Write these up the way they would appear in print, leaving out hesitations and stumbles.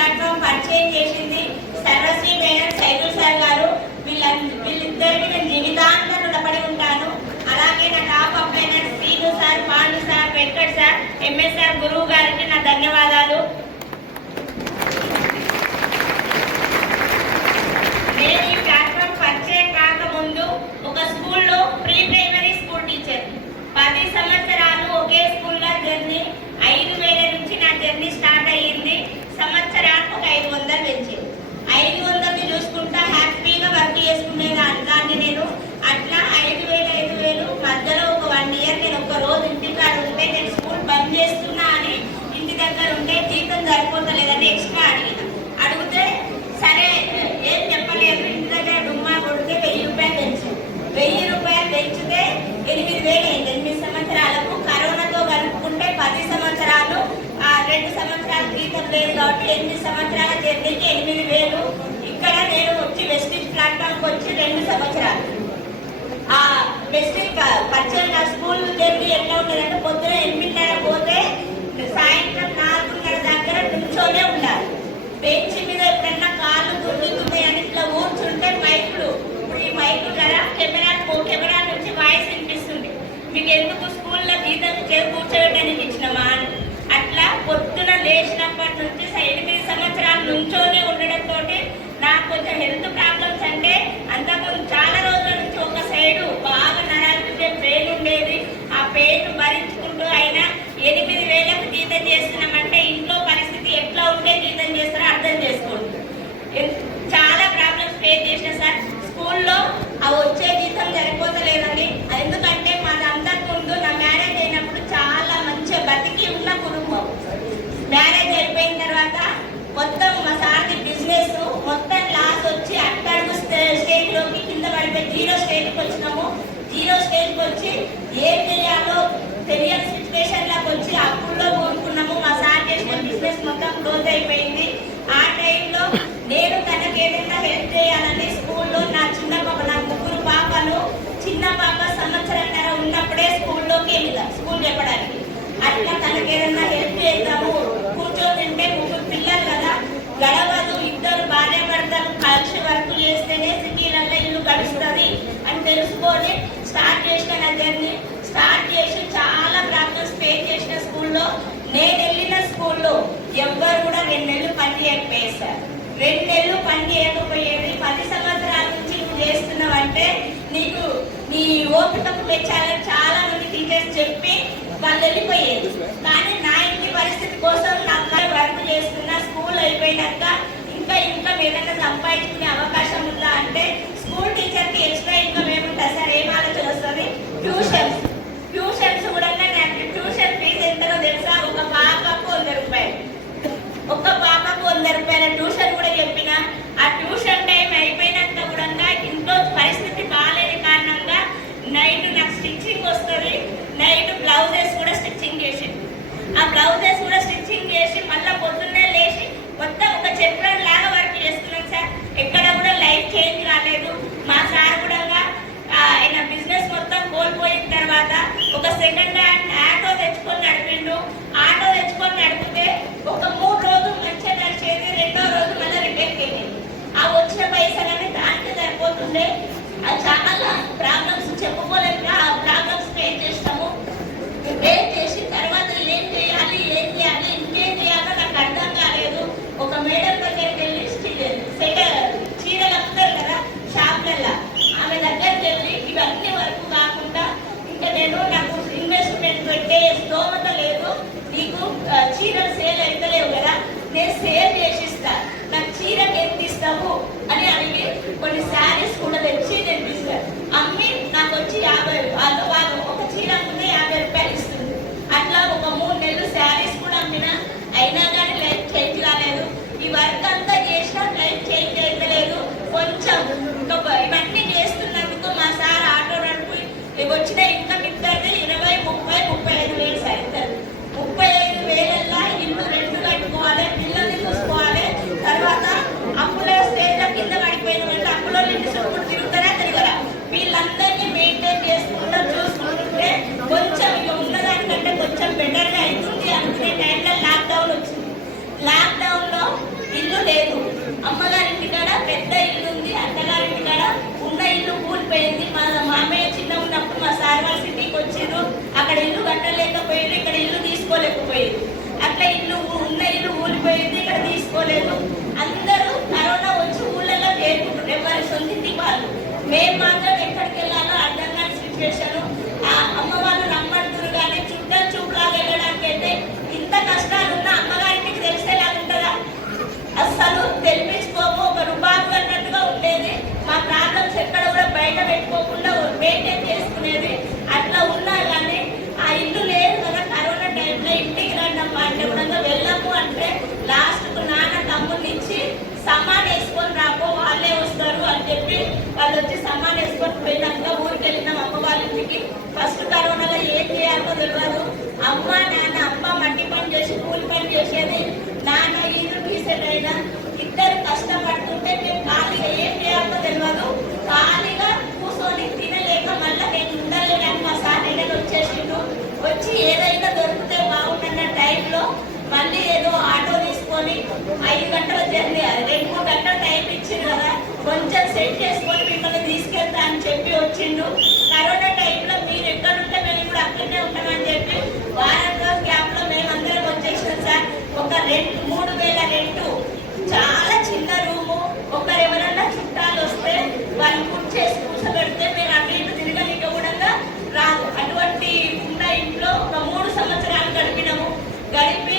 Platform పరిచయం చేసింది Sarvashri madam, Saidul sir గారు. వీళ్ళిద్దరికి నేను జీవితాంతం రుణపడి ఉంటాను. అలాగే నా top upliner Srinu sir, Pandu sir, Venkat sir, MS sir, గురువు గారికి నా ధన్యవాదాలు. నేను ఈ ప్లాట్ఫామ్ పరిచయం కాకముందు ఒక స్కూల్లో ప్రీ ప్రైమరీ స్కూల్ టీచర్. 10 సంవత్సరాలు ఒకే స్కూల్లో జర్నీ. 5,000 నుంచి నా జర్నీ స్టార్ట్ అయ్యింది. సంవత్సరానికి ఒక 500 పెంచింది. 500 చూసుకుంటా హ్యాపీగా వర్క్ చేసుకునేదాన్ని నేను. అట్లా 5,000 మధ్యలో ఒక 1 ఇయర్ నేను ఒక రోజు ఇంటికాడ ఉంటే, నేను స్కూల్ బంద్ చేస్తున్నా అని ఇంటి దగ్గర ఉంటే జీతం సరిపోతలేదని ఎక్స్ట్రా అడిగితే సరే ఏం చెప్పలేదు. ఇంటి దగ్గర డుమ్మా కొడితే 1,000 రూపాయలు పెంచింది. 1,000 రూపాయలు పెంచితే 8,000 అయింది. 8 సంవత్సరాలకు కరోనాతో కలుపుకుంటే 10 సంవత్సరాలు, 2 సంవత్సరాలు జీతం లేదు కాబట్టి 8 సంవత్సరాల జర్నీకి 8,000. ఇక్కడ నేను వచ్చి వెస్టిజ్ ప్లాట్ఫామ్కి వచ్చి 2 సంవత్సరాలు. ఆ వెస్టిజ్ పరిచయం నా స్కూల్ జర్నీ ఎట్లా ఉండేదంటే పొద్దున 8:30 పోతే సాయంత్రం 4:30 దగ్గర నుంచోనే ఉండాలి. బెంచ్ మీద ఎప్పుడన్నా కాళ్ళు గుర్తుతున్నాయి అని ఇట్లా కూర్చుంటే మైకులు, ఇప్పుడు ఈ మైకులు కదా కెమెరా నుంచి వాయిస్ వినిపిస్తుంది. మీకు ఎందుకు స్కూల్లో జీతం కూర్చోబెట్టడానికి ఇచ్చినామా అని. అట్లా పొద్దున లేచినప్పటి నుంచి 8 సంవత్సరాల నుంచోనే ఉండడంతో నాకు కొంచెం హెల్త్ ప్రాబ్లమ్స్ అంటే అంతకుముందు చాలా రోజుల నుంచి ఒక సైడు బాగా నరాలకి పెయిన్ ఉండేది. ఆ పెయిన్ భరించుకుంటూ అయినా 8,000కు జీతం చేస్తున్నామంటే ఇంట్లో పరిస్థితి ఎట్లా ఉంటే జీతం చేస్తారో అర్థం చేసుకోండి. చాలా ప్రాబ్లమ్స్ ఫేస్ చేసిన సార్. స్కూల్లో అవి వచ్చే జీతం సరిపోతలేదని. ఎందుకంటే మాది అంతకుముందు నా మ్యారేజ్ అయినప్పుడు చాలా మంచిగా బతికి ఉన్న కుటుంబం. మ్యారేజ్ అయిపోయిన తర్వాత మొత్తం మా సార్ది బిజినెస్ మొత్తం లాస్ వచ్చి అట్టడుగు స్టేజ్లోకి కింద పడిపోయి 0 స్టేజ్కి వచ్చినాము. 0 స్టేజ్కి వచ్చి ఏం చేయాలో తెలియని సిచ్యువేషన్లోకి వచ్చి అప్పుల్లో కోరుకున్నాము. మా సార్ చేసిన బిజినెస్ మొత్తం క్లోజ్ అయిపోయింది. ఆ టైంలో నేను తనకి ఏదైనా హెల్ప్ చేయాలని స్కూల్లో నా చిన్న పాప, నా 3 పాపలు, చిన్న పాప సంవత్సరంన్నర ఉన్నప్పుడే స్కూల్లోకి వెళ్ళిందా స్కూల్ చెప్పడానికి. అట్లా తనకి ఏదైనా హెల్ప్ చేద్దాము. కూర్చోతుంటే 3 పిల్లలు కదా, గడవదు. 2 భార్యాభర్తలు కలిసి వర్క్ చేస్తేనే సిటీలలో ఇల్లు గడుస్తుంది అని తెలుసుకొని స్టార్ట్ చేసిన నా జర్నీ. స్టార్ట్ చేసి చాలా ప్రాబ్లమ్స్ ఫేస్ చేసిన స్కూల్లో, నేను వెళ్ళిన స్కూల్లో ఎవ్వరు కూడా 2 నెలలు పని చేయకపోయారు సార్. 2 నెలలు పని చేయకపోయేది. 10 సంవత్సరాల నుంచి నువ్వు చేస్తున్నావంటే నీకు నీ ఓపికకు మెచ్చాలని చాలా మంది టీచర్స్ చెప్పి వాళ్ళు వెళ్ళిపోయేది. కానీ నా ఇంటి పరిస్థితి కోసం నా వర్క్ చేస్తున్నా. స్కూల్ అయిపోయినాక ఇంకా ఏదైనా సంపాదించుకునే అవకాశం ఉందా అంటే స్కూల్ టీచర్కి ఎక్స్ట్రా ఇన్కమ్ ఏముంటుంది సార్? ఏం ఆలోచన వస్తుంది? ట్యూషన్స్ కూడా నాకు ట్యూషన్ ఫీజు ఎంతనో తెలుసా? ఒక పాపకు 100 రూపాయలు. ఒక పాపకు 100 రూపాయల ట్యూషన్ కూడా చెప్పిన. ఆ ట్యూషన్ టైం అయిపోయినాక కూడా ఇంట్లో పరిస్థితి బాగాలేని కారణంగా నైట్ నాకు స్టిచ్చింగ్ వస్తుంది. నైట్ బ్లౌజెస్ కూడా స్టిచ్చింగ్ చేసి, ఆ బ్లౌజెస్ కూడా స్టిచ్చింగ్ చేసి మళ్ళీ పొద్దున్నే లేచి మొత్తం ఒక చక్రం లాగా వర్క్ చేస్తున్నాను సార్. ఎక్కడ కూడా లైఫ్ చేంజ్ కాలేదు. మా సార్ కూడా ఆయన బిజినెస్ మొత్తం కోల్పోయిన తర్వాత ఒక సెకండ్ హ్యాండ్ ఆటో తెచ్చుకొని నడిపిండు. ఆటో తెచ్చుకొని నడిపితే ఒక 3 రోజులు మంచిగా నడిచేది. 2వ రోజు మళ్ళీ రిటర్న్కి వెళ్ళింది. ఆ వచ్చిన పైసలన్నీ దానికి సరిపోతుండే. అది చాలా ప్రాబ్లమ్స్ చెప్పుకోలేక ఆ ప్రాబ్లమ్స్ ఫేస్ చేస్తాము. ఫేస్ చేసిన తర్వాత ఏం చేయాలి ఇంకేం చేయాలో నాకు అర్థం కాలేదు. ఒక మేడం దగ్గరికి వెళ్ళి చీరలు అమ్ముతారు కదా షాప్లల్లో, ఆమె దగ్గరికి వెళ్ళి ఇవన్నీ వరకు కాకుండా ఇంకా నాకు ఇన్వెస్ట్మెంట్ పెట్టే స్తోమత లేదు, నీకు చీరలు సేల్ అవుతలేవు కదా, నేను సేల్ చేసిస్తా, నాకు చీరకి ఎంత ఇస్తావు అని అడిగి కొన్ని శారీస్ కూడా తెచ్చి నేను తీసుకున్నాను. అమ్మి నాకు వచ్చి 50 వాళ్ళు ఒక చీర అమ్మితే 50 రూపాయలు ఇస్తుంది. అట్లా ఒక 3 నెలలు శారీస్ కూడా అమ్మిన. అయినా కానీ లైఫ్ చేంజ్ కాలేదు. ఈ వర్క్ అంతా చేసినా లైఫ్ చేంజ్ అయితలేదు. కొంచెం ఇవన్నీ చేస్తున్నందుకు మా సార్ ఆటో నడుపు వచ్చిన ఇన్కమ్ ఇద్దరిది 20, 30, 35 వేలు సార్. ఇద్దరు 35 వేలల్లా ఇల్లు రెంట్ కట్టుకోవాలి, పిల్లల్ని చూసుకోవాలి. తర్వాత అప్పుల స్టేజ్ల కింద పడిపోయిన వాళ్ళు అప్పులో ఇంటి చుట్టూ తిరుగుతారా వీళ్ళందరినీ మెయింటైన్ చేసుకుంటూ చూసుకుంటుంటే కొంచెం ఇక ఉన్నదానికంటే కొంచెం బెటర్గా అవుతుంది అనుకునే టైంలో లాక్డౌన్ వచ్చింది. లాక్డౌన్లో ఇల్లు లేదు. అమ్మగారింటి కాడ పెద్ద ఇల్లు ఉంది, అత్తగారింటి కాడ ఉన్న ఇల్లు కూలిపోయింది. మా మామయ్య చిన్న ఉన్నప్పుడు మా సార్ వాళ్ళ సిటీకి వచ్చిండ్రు, అక్కడ ఇల్లు కట్టలేకపోయింది, ఇక్కడ ఇల్లు తీసుకోలేకపోయింది. అట్లా ఉన్న ఇల్లు కూలిపోయింది, ఇక్కడ తీసుకోలేదు. అందరూ కరోనా వచ్చి ఊళ్ళలో చేరుకుంటారు, ఎవరి సొంతింటి వాళ్ళు. మేము మాత్రం ఎక్కడికి వెళ్ళాలో అర్థం కాని సిచ్యువేషన్. ఆ అమ్మ వాళ్ళు రమ్మంటారు కానీ చుట్టం చూపులాగా వెళ్ళడానికి అయితే ఇంత కష్టాలున్నా అమ్మగారింటికి తెలిసేలాగుంటుందా? అస్సలు తెలిపించుకోము, ఒక రుబాబు అన్నట్టుగా ఉండేది. మా ప్రాబ్లమ్స్ ఎక్కడ కూడా బయట పెట్టుకోకుండా మెయింటైన్ చేసుకునేది. అట్లా ఉన్నా కానీ ఆ ఇల్లు లేదు కదా, కరోనా టైంలో ఇంటికి రండమ్మా అంటే కూడా వెళ్ళము అంటే లాస్ట్కు నాన్న తమ్ముడిని ఇచ్చి సమాన్ వేసుకొని రాపో వాళ్ళే వస్తారు అని చెప్పి వాళ్ళు వచ్చి సమాన్ వేసుకొని పోయినాక ఊరికి వెళ్ళినాం అమ్మ వాళ్ళ ఇంటికి. ఫస్ట్ కరోనాలో ఏం చేయాలో తెలియదు. అమ్మ నాన్న, అమ్మ మట్టి పని చేసి కూలి పని చేసేది, నాన్న ఇల్లు తీసేటైనా ఇద్దరు కష్టపడుతుంటే మేము ఖాళీగా ఏం చేయాలో తెలియదు. ఖాళీగా కూర్చొని తినలేక మళ్ళీ నేను ఉండలేదని మా సార్ నెలలు వచ్చేసిండు. వచ్చి ఏదైనా దొరికితే బాగుందన్న టైంలో మళ్ళీ ఏదో ఆటో తీసుకొని 5 గంటల జర్నీ, 2-3 గంటల టైం ఇచ్చింది కదా, కొంచెం సెట్ చేసుకొని మిమ్మల్ని తీసుకెళ్తా అని చెప్పి వచ్చిండు. కరోనా టైంలో మీరు ఎక్కడుంటే మేము ఇప్పుడు అక్కడనే ఉంటామని చెప్పి వారం రోజు గ్యాప్ లో మేమందరం వచ్చేసాం సార్. ఒక 3,000 రెంటు, చాలా చిన్న రూము. ఒకరు ఎవరన్నా చుట్టాలు వస్తే వాళ్ళు కుట్ చేసి కూర్చోబెడితే మేము అటు ఇటు తిరగలిక కూడా రాదు. అటువంటి ఉన్న ఇంట్లో ఒక 3 సంవత్సరాలు గడిపి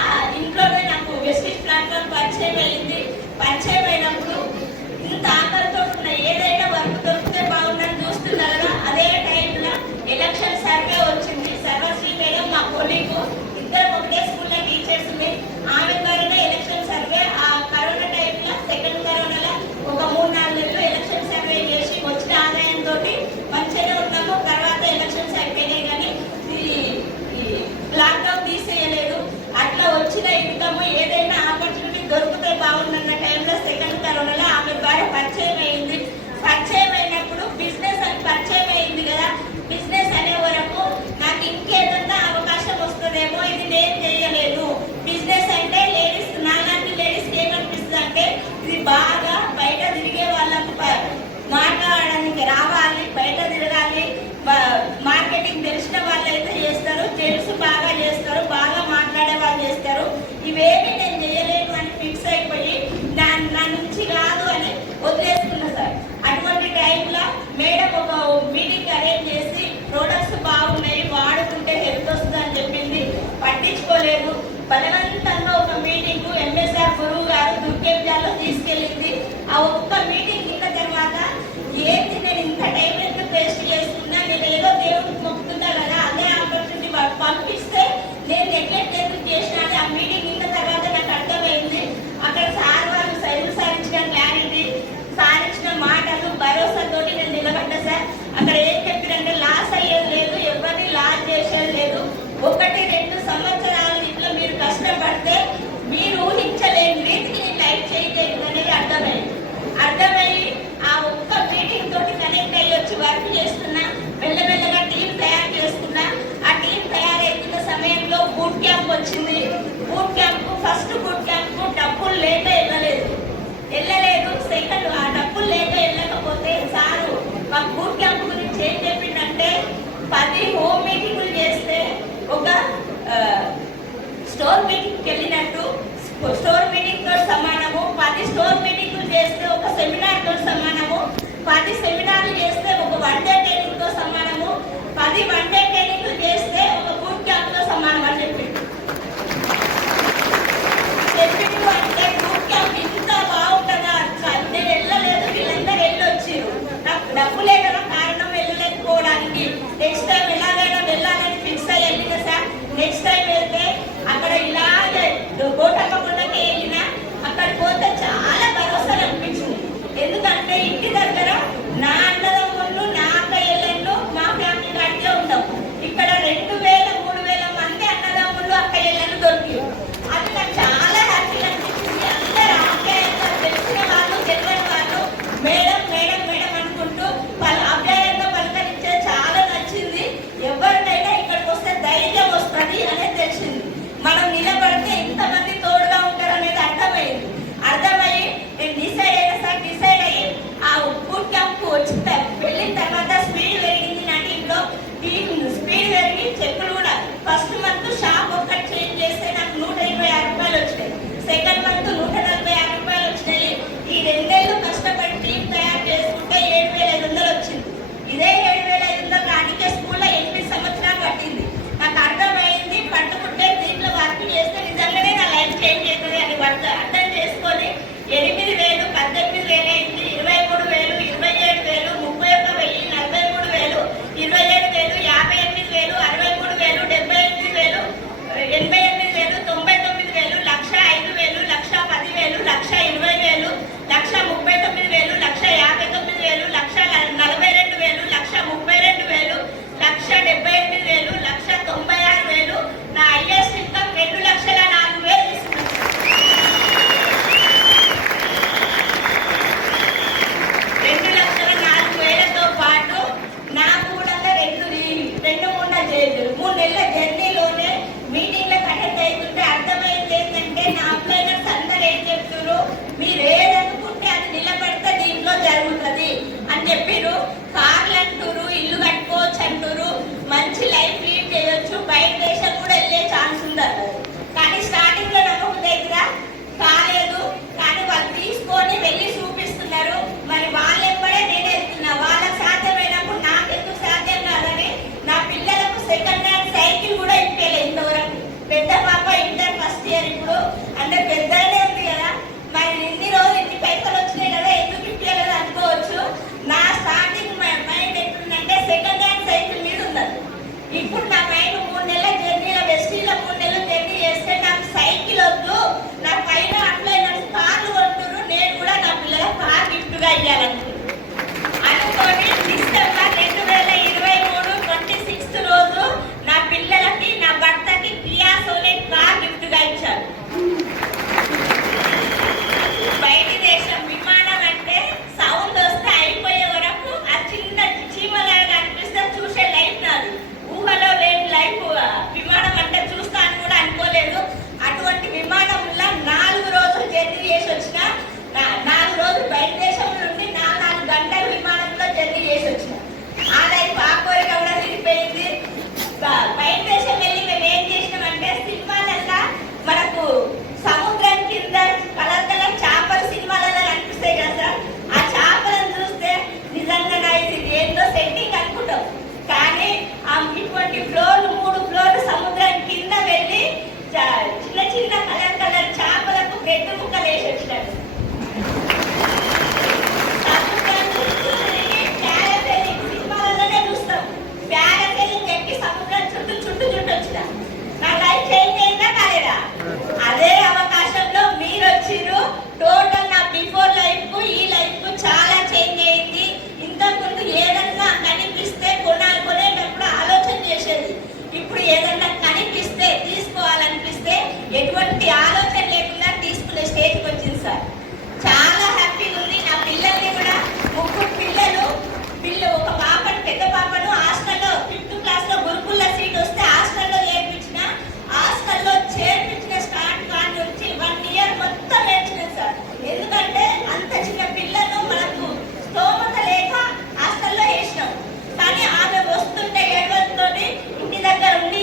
ఆ ఇంట్లోనే నాకు వెస్టిజ్ ప్లాట్ఫామ్ పరిచయం అయింది. పరిచయం అయినప్పుడు ఇంత ఆకలితో ఉన్న ఏదైనా వర్క్ దొరికితే బాగుందని చూస్తున్నారు కదా, అదే టైంలో ఎలక్షన్ సర్వే వచ్చింది. సర్వశ్రీ మేడం మా కొలీగ్, ఇద్దరు ఒకటే స్కూల్లో టీచర్స్ ఉంది. ఆమె ద్వారానే ఎలక్షన్ సర్వే ఆ కరోనా టైంలో, సెకండ్ కరోనాలో ఒక 3-4 నెలలు ఎలక్షన్ సర్వే చేసి వచ్చిన ఆదాయంతో మంచిగానే ఉన్నాము. తర్వాత ఎలక్షన్స్ అయిపోయినాయి కానీ లాక్డౌన్ తీసేయలేదు. అట్లా వచ్చిన ఇన్కమ్ ఏదైనా ఆపర్చునిటీ దొరికితే బాగుందన్న టైంలో సెకండ్ కరోనాలో ఆమె ద్వారా పరిచయం అయింది. పరిచయం అయినప్పుడు బిజినెస్ అని పరిచయం అయింది కదా, బిజినెస్ అనే వరకు నాకు ఇంకేదన్నా అవకాశం వస్తుందేమో, ఇది నేను చేయలేదు. బిజినెస్ అంటే లేడీస్, నాలాంటి లేడీస్కి ఏమనిపిస్తుంది అంటే ఇది బాగా బయట తిరిగే వాళ్ళకు మాట్లాడడానికి రావాలి, బయట తిరగాలి, మార్కెటింగ్ తెలిసిన వాళ్ళు అయితే చేస్తారు, తెలుసు బాగా చేస్తారు, బాగా మాట్లాడే వాళ్ళు చేస్తారు. ఇవేమి నేను చేయలేను అని ఫిక్స్ అయిపోయి నా నుంచి కాదు అని వదిలేసుకున్నా సార్. అటువంటి టైంలో మేడం ఒక మీటింగ్ అరేంజ్ చేసి ప్రొడక్ట్స్ బాగున్నాయి, వాడుకుంటే హెల్త్ వస్తుంది అని చెప్పింది. పట్టించుకోలేదు. బలవంతంగా ఒక మీటింగ్ ఎంఎస్ఆర్ గురువు గారు దుర్గేజాలో తీసుకెళ్ళింది. ఆ ఒక్క మీటింగ్ ఇన్న తర్వాత ఏంటి నేను ఇంత టైం ఎందుకు వేస్ట్ చేస్తున్నా, నేను ఏదో దేవుడికి మొక్కుతున్నా కదా, అదే ఆపర్చునిటీ పంపిస్తే నేను నెగ్లెక్ట్ ఎందుకు చేసినా అని ఆ మీటింగ్ ఇన్న తర్వాత నాకు అర్థమైంది. అక్కడ సార్ వాళ్ళు సారించిన క్లారిటీ, సారించిన మాటలు, భరోసాతోటి నేను నిలబడ్డా సార్. అక్కడ ఏం చెప్పారంటే లాస్ అయ్యేది లేదు, ఎవరిని లాస్ చేసేది లేదు. 1-2 సంవత్సరాలు ఇట్లా మీరు కష్టపడితే మీరు ఊహించలేని రీతికి నేను లైఫ్ చేయలేదు అనేది అర్థమయ్యి ఆ ఒక్క మీటింగ్ తోటి కనెక్ట్ అయ్యి వచ్చి వర్క్ చేస్తున్నా. మెల్లమెల్లగా టీం తయారు చేసుకున్నా. ఆ టీం తయారైతున్న సమయంలో బూట్ క్యాంప్ వచ్చింది. Boot camp, first boot camp డబ్బులు లేక వెళ్ళలేదు. సెకండ్ ఆ డబ్బులు లేక వెళ్ళకపోతే సారు మాకు బూట్ క్యాంప్ గురించి ఏం చెప్పిందంటే 10 హోమ్ మీటింగులు చేస్తే ఒక స్టోర్ మీటింగ్కి వెళ్ళినట్టు, స్టోర్ మీటింగ్ తో సమానము. 10 స్టోర్ మీటింగులు చేస్తే ఒక సెమినార్ తో సమానము. 10 సెమినార్లు చేస్తే ఒక 1 డే ట్రైనింగ్ తో సమానము. 10 1 డే ట్రైనింగ్లు చేస్తే ఒక బూట్ క్యాంప్ తో సమానం అని చెప్పిండు. అంటే బూట్ క్యాంప్ ఇంత బాగుంటుందా? నేను వెళ్ళలేదు, వీళ్ళందరూ వెళ్ళొచ్చారు. నాకు డబ్బు లేక కారణం వెళ్ళలేకపోవడానికి. నెక్స్ట్ టైం ఎలాగైనా వెళ్ళాలని ఫిక్స్ అయ్యి వెళ్ళిన సార్. నెక్స్ట్ టైం వెళ్తే అక్కడ ఇలాగే గోటమ్మకుండకి వెళ్ళినా అక్కడికి పోతే చాలా భరోసా అనిపించింది. ఎందుకంటే ఇంటి దగ్గర నా అన్నదమ్ముళ్ళు, నా అక్కయ్యలు, మా ఫ్యామిలీ కాడికే ఉంటాం. ఇక్కడ 2,000-3,000 మంది అన్నదమ్ముళ్ళు, అక్కయ్యలు దొరికారు. అది నాకు చాలా హ్యాపీగా అనిపించింది. అందరూ ఆప్యాయంగా, తెలిసిన వాళ్ళు, తెలియని వాళ్ళు మేడం మేడం మేడం అనుకుంటూ వాళ్ళు ఆప్యాయంగా పలకరించే చాలా నచ్చింది. ఎవరికైనా ఇక్కడికి వస్తే ధైర్యం వస్తుంది అనేది తెలిసింది. మనం నిలబడితే ఇంతమంది తోడుగా ఉంటారు అనేది అర్థమైంది. నెలల జర్నీలోనే మీటింగ్లకు అటెండ్ అవుతుంటే అర్థమైంది ఏంటంటే నా అప్లైనర్స్ అందరూ ఏం చెప్తున్నారు, మీరు ఏదనుకుంటే అది నిలబడితే దీంట్లో జరుగుతుంది అని చెప్పారు. కార్లు అంటారు, ఇల్లు కట్టుకోవచ్చు అంటారు, మంచి లైఫ్ లీడ్ చేయొచ్చు, బయట దేశం కూడా వెళ్ళే ఛాన్స్ ఉందన్నారు. కానీ స్టార్టింగ్ లో నమ్మకం దగ్గర కాలేదు. కానీ వాళ్ళు తీసుకొని వెళ్ళి చూపిస్తున్నారు. మరి వాళ్ళు ఎప్పుడే నేను వెళ్తున్నా, వాళ్ళకి సాధ్యమైనప్పుడు నాకెందుకు సాధ్యం కాదని నా పిల్లలకు సెకండ్ హ్యాండ్ సైకిల్ కూడా ఇప్పలేదు ఇంతవరకు. పెద్ద పాప ఇంటర్ ఫస్ట్ ఇయర్ ఇప్పుడు, అంటే పెద్దగానే ఉంది కదా, మరి ఇన్ని రోజులు ఇన్ని పైసలు వచ్చినాయి కదా ఎందుకు ఇప్పలేదు అనుకోవచ్చు. నా స్టార్టింగ్ మైండ్ ఎట్లుందంటే సెకండ్ హ్యాండ్ సైకిల్ మీద ఉన్నది. ఇప్పుడు నా మైండ్ 3 నెలల జర్నీలో వెస్టీలో 3 నెలలు జర్నీ చేస్తే నాకు సైకిల్ వద్దు, నా పైన అట్లా కార్లు కొంటున్నారు, నేను కూడా నా పిల్లల కార్ గిఫ్ట్ గా ఇవ్వాలనుకొని డిసెంబర్ 2023 26th రోజు నా పిల్లలకి నా భర్తకి కియా సోనెట్ కార్ గిఫ్ట్ గా ఇచ్చాను. బయటి దేశం విమానం అంటే సౌండ్ వస్తే అయిపోయే వరకు ఆ చిన్న చీమలాగా అనిపిస్తే చూసే లైఫ్ నాది. ఊహలో లేని లైఫ్ విమానం అంటే చూస్తాను కూడా అనుకోలేదు. అటువంటి విమానంలో 4 రోజులు జర్నీ చేసి వచ్చిన, 4 రోజులు బయట దేశం నుండి 4 గంటలు విమానంలో జర్నీ చేసి వచ్చిన. ఆ లైఫ్ ఆ కోరిక కూడా తీరిపోయింది. బయట దేశం వెళ్ళి మేము ఏం చేసినామంటే సినిమాలల్లా మనకు సముద్రం కింద కలర్ కలర్ చేపలు సినిమాలలో కనిపిస్తాయి కదా సార్, ఆ చేపలను చూస్తే నిజంగా ఇది ఏందో సెట్టింగ్ అనుకుంటాం. కానీ ఇటువంటి ఫ్లోర్లు 3 ఫ్లోర్లు సముద్రం కింద వెళ్ళి చిన్న చిన్న కలర్ కలర్ చేపలకు బ్రెడ్ ముక్కలు వేసి వచ్చినాడు. సినిమాలలోనే చూస్తాం, ప్యారాసైలింగ్ ఎక్కి సముద్రం చుట్టూ చుట్టూ చుట్టూ వచ్చిన. నా లైఫ్ చేంజ్ అయిందా కాలేదా? అదే అవకాశంలో మీరు వచ్చిర్రు. టోటల్ నా బిఫోర్ లైఫ్ కు ఈ లైఫ్ కు చాలా చేంజ్ అయింది. ఇంతకుముందు ఏదన్నా కనిపిస్తే కొనేటప్పుడు ఆలోచన చేసేది, ఇప్పుడు ఏదన్నా కనిపిస్తే తీసుకోవాలనిపిస్తే ఎటువంటి ఆలోచన లేకుండా తీసుకునే స్టేజ్కి వచ్చింది సార్. చాలా హ్యాపీగా ఉంది. నా పిల్లల్ని కూడా 3 పిల్లలు ఒక పాపను, పెద్ద పాపను హాస్టల్లో 5th క్లాస్ లో గురుకుల సీట్ వస్తే హాస్టల్లో చేర్పించిన స్టార్ట్ కాని నుంచి 1 ఇయర్ మొత్తం నేర్చినాను సార్. ఎందుకంటే అంత చిన్న పిల్లలు మనకు స్తోమత లేక హాస్టల్లో వేసినాం. కానీ ఆమె వస్తుంటే ఏడవలతోని ఇంటి దగ్గర ఉండి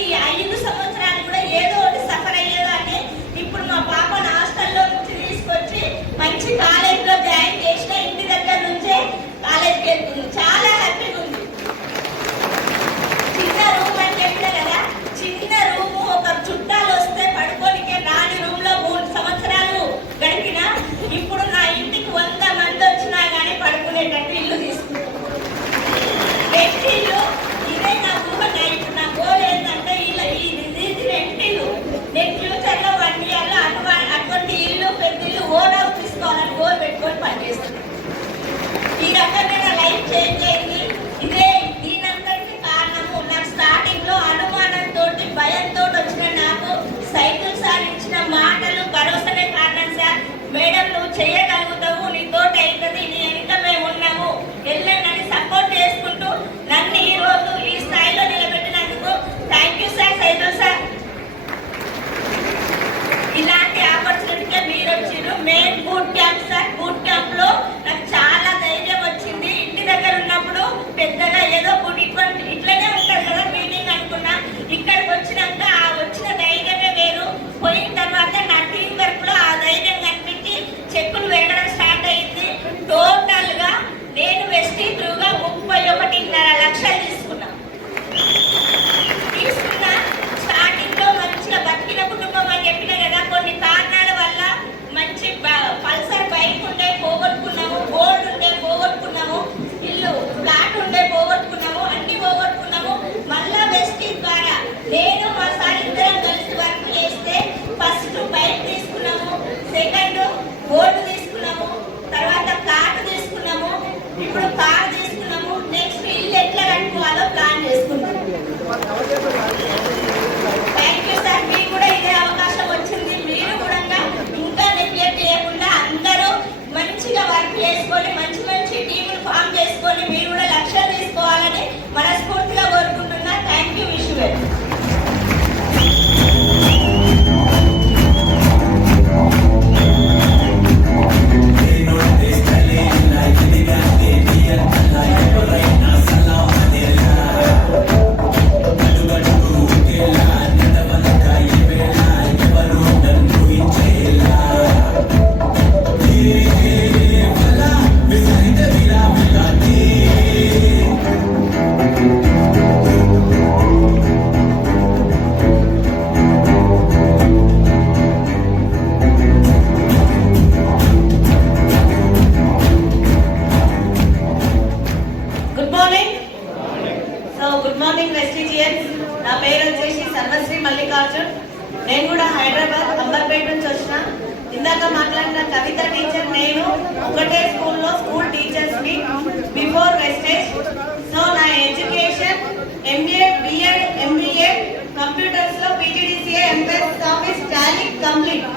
పేరు వచ్చేసి సర్వశ్రీ మల్లికార్జున్. నేను కూడా హైదరాబాద్ అంబర్పేట నుంచి వచ్చిన. ఇందాక మాట్లాడిన కవిత టీచర్ నేను ఒకటే స్కూల్లో స్కూల్ టీచర్స్ ని బిఫోర్ వెస్టేజ్. సో నా education MBA, BEd, MBA, computers లో PGDCA, MS office, Tally complete.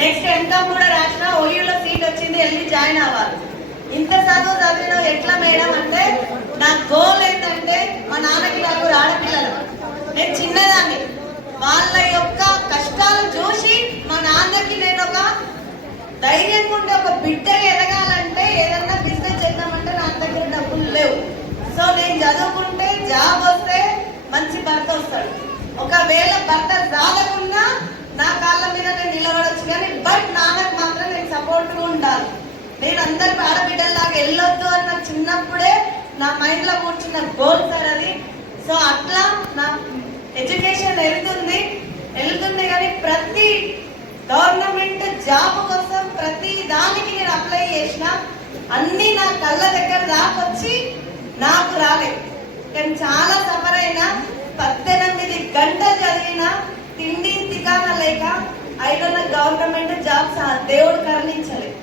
Next MCom కూడా రాసిన. ఓయూలో సీట్ వచ్చింది, వెళ్ళి జాయిన్ అవ్వాలి. ఇంత చదువు చదివిన ఎట్లా మేడం అంటే నా గోల్ ఏంటంటే మా నాన్నకి 4 ఆడపిల్లలు, నేను చిన్నదాన్ని. వాళ్ళ యొక్క కష్టాలు చూసి మా నాన్నకి నేను ఒక ధైర్యంగా ఉంటే ఒక బిడ్డగా ఎదగాలంటే ఏదన్నా బిజినెస్ చేద్దామంటే నా దగ్గర డబ్బులు లేవు. సో నేను చదువుకుంటే జాబ్ వస్తే మంచి భర్త వస్తాడు. ఒకవేళ భర్త రాదకున్నా నా కాళ్ళ మీద నేను నిలబడొచ్చు, కానీ బట్ నాన్నకు మాత్రం నేను సపోర్ట్గా ఉండాలి. నేను అందరి ఆడబిడ్డల్లాగా వెళ్ళొద్దు అని నాకు చిన్నప్పుడే నా మైండ్లో కూర్చున్న గోల్ సార్ అది. సో అట్లా నా ఎడ్యుకేషన్ వెళ్తుంది కానీ ప్రతి గవర్నమెంట్ జాబ్ కోసం ప్రతి దానికి నేను అప్లై చేసిన. అన్నీ నా కళ్ళ దగ్గర దాకొచ్చి నాకు రాలేదు, కానీ చాలా సఫర్ అయినా. 18 గంటలు చదివిన, తిండి తికాన లేక 5 గవర్నమెంట్ జాబ్స్ దేవుడు కరుణించలేదు.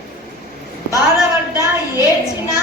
బాధపడ్డా, ఏడ్చినా,